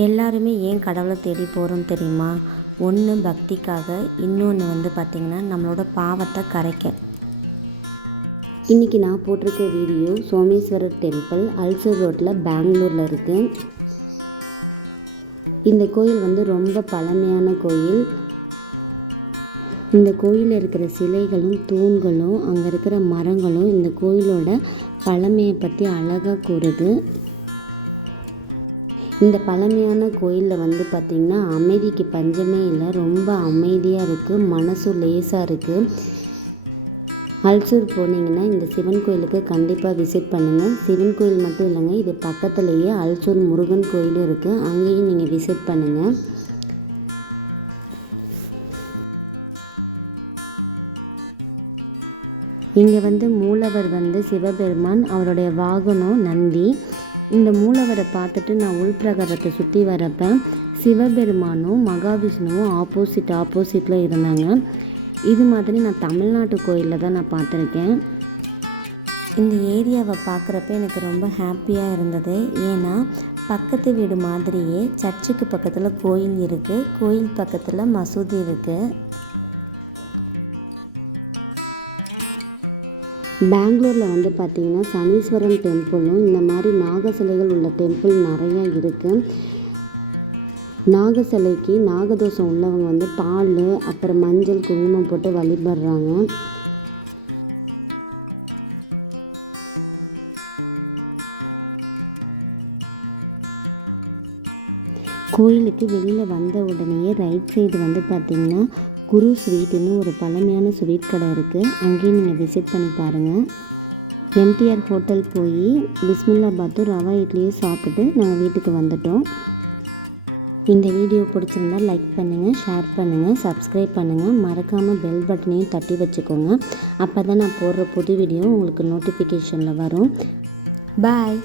எல்லாருமே ஏன் கடவுளை தேடி போகிறோம் தெரியுமா? ஒன்று பக்திக்காக, இன்னொன்று பார்த்திங்கன்னா நம்மளோட பாவத்தை கரைக்க. இன்றைக்கி நான் போட்டிருக்க வீடியோ சோமேஸ்வரர் டெம்பிள், அல்சூர் ரோட்டில் பெங்களூரில் இருக்குது. இந்த கோயில் ரொம்ப பழமையான கோயில். இந்த கோயிலில் இருக்கிற சிலைகளும் தூண்களும் அங்கே இருக்கிற மரங்களும் இந்த கோயிலோட பழமையை பற்றி அழகாக கூறுது. இந்த பழமையான கோயிலில் பார்த்திங்கன்னா அமைதிக்கு பஞ்சமே இல்லை. ரொம்ப அமைதியாக இருக்குது, மனசும் லேசாக இருக்குது. அல்சூர் போனீங்கன்னா இந்த சிவன் கோயிலுக்கு கண்டிப்பாக விசிட் பண்ணுங்கள். சிவன் கோயில் மட்டும் இல்லைங்க, இது பக்கத்துலேயே அல்சூர் முருகன் கோயிலும் இருக்குது, அங்கேயும் நீங்கள் விசிட் பண்ணுங்கள். இங்கே மூலவர் சிவபெருமான், அவருடைய வாகனம் நந்தி. இந்த மூலவரை பார்த்துட்டு நான் உள்பிரகாரத்தை சுற்றி வரப்போ சிவபெருமானும் மகாவிஷ்ணுவும் ஆப்போசிட்டில் இருந்தாங்க. இது மாதிரி நான் தமிழ்நாட்டு கோயிலில் தான் நான் பார்த்துருக்கேன். இந்த ஏரியாவை பார்க்குறப்ப எனக்கு ரொம்ப ஹாப்பியாக இருந்தது. ஏன்னா பக்கத்து வீடு மாதிரியே சர்ச்சுக்கு பக்கத்தில் கோயில் இருக்குது, கோயில் பக்கத்தில் மசூதி இருக்குது. பெங்களூரில் பார்த்திங்கன்னா சனீஸ்வரன் டெம்பிளும் இந்த மாதிரி நாக சிலைகள் உள்ள டெம்பிள் நிறையா இருக்குது. நாக சிலைக்கு நாகதோஷம் உள்ளவங்க பால் அப்புறம் மஞ்சள் குங்குமம் போட்டு வழிபடுறாங்க. கோயிலுக்கு வெளியில் வந்த உடனேயே ரைட் சைடு பார்த்திங்கன்னா குரு ஸ்வீட்டுன்னு ஒரு பழமையான ஸ்வீட் கடை இருக்குது, அங்கேயும் நீங்கள் விசிட் பண்ணி பாருங்கள். எம்டிஆர் ஹோட்டல் போய் பிஸ்மில்லாபாத்தும் ரவா இட்லியும் சாப்பிட்டுட்டு நாங்கள் வீட்டுக்கு வந்துட்டோம். இந்த வீடியோ பிடிச்சிருந்தா லைக் பண்ணுங்கள், ஷேர் பண்ணுங்கள், சப்ஸ்கிரைப் பண்ணுங்கள். மறக்காமல் பெல் பட்டனையும் தட்டி வச்சுக்கோங்க. அப்போ தான் நான் போடுற புது வீடியோ உங்களுக்கு நோட்டிஃபிகேஷனில் வரும். பாய்.